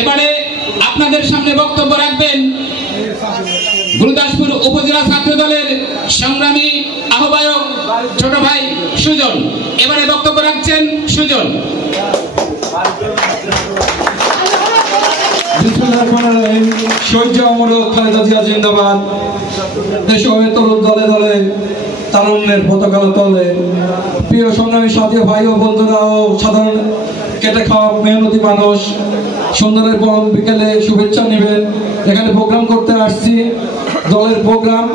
এবারে আপনাদের সামনে বক্তব্য রাখবেন গুরুদাসপুর উপজেলা ছাত্র দলের সংগ্রামী আহ্বায়ক ছোট ভাই সুজন। এবারে বক্তব্য রাখছেন সুজন। শহীদ অমর খালেদা জিয়া জিন্দাবাদ। দেশের তরুণ দলে দলে তারুণ্যের পতাকা তলে প্রিয় সংগ্রামী সাথী ভাই ও বন্ধুরা ও সাধারণ কেটে খাওয়া মেহনতি মানুষ, সন্ধ্যার পর বিকেলে শুভেচ্ছা নেবেন। এখানে প্রোগ্রাম করতে আসছি, দলের প্রোগ্রাম।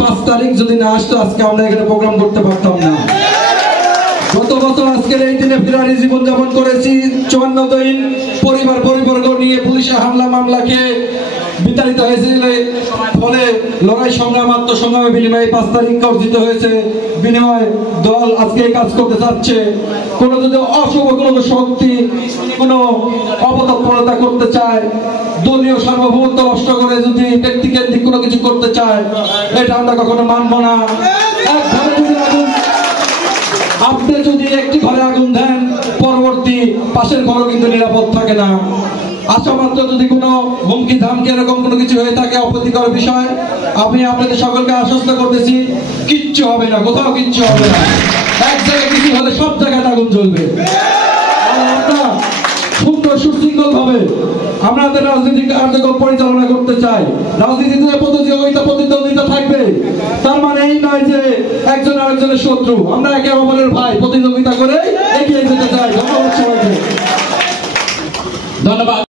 5 তারিখ যদি না আসতো আজকে আমরা এখানে প্রোগ্রাম করতে পারতাম না। গত বছর আজকের এই দিনে ফিরারি জীবনযাপন করেছি। 54 দিন পরিবার পরিবর্গ নিয়ে পুলিশের হামলা মামলা খেয়ে বিতাড়িত হয়েছিল। ফলে লড়াই সংগ্রাম আত্মসংগ্রামের বিনিময়ে 5 তারিখ অর্জিত হয়েছে। বিনিময় দল আজকে কাজ করতে চাচ্ছে। কোনো যদি অশুভ কোনো শক্তি কোনো অবতৎপরতা করতে চায়, দলীয় সার্বভৌমত্ব নষ্ট করে যদি ব্যক্তিকেন্দ্রিক কোনো কিছু করতে চায়, এটা আমরা কখনো মানব না। আপনি যদি একটি ঘরে আগুন দেন, পরবর্তী পাশের ঘরও কিন্তু নিরাপদ থাকে না। আশা মাত্র যদি কোনো হুমকি ধামকি এরকম কোনো কিছু হয়ে থাকে অপ্রীতিকর বিষয়, আমি আপনাদের সকলকে আশ্বস্ত করতেছি কিচ্ছু হবে না, কোথাও কিচ্ছু হবে না। এক জায়গায় কিছু হলে সব জায়গায় আগুন জ্বলবে। আমরা সুন্দর সুশৃঙ্খল ভাবে আমাদের রাজনীতি কার্যক্রম পরিচালনা করতে চাই। রাজনীতিতে প্রতিদ্বন্দ্বিতা থাকবে, তার মানে এই নয় যে একজন আরেকজনের শত্রু। আমরা একে অপরের ভাই, প্রতিদ্বন্দ্বিতা করে এগিয়ে যেতে চাই। ধন্যবাদ সবাইকে। ধন্যবাদ।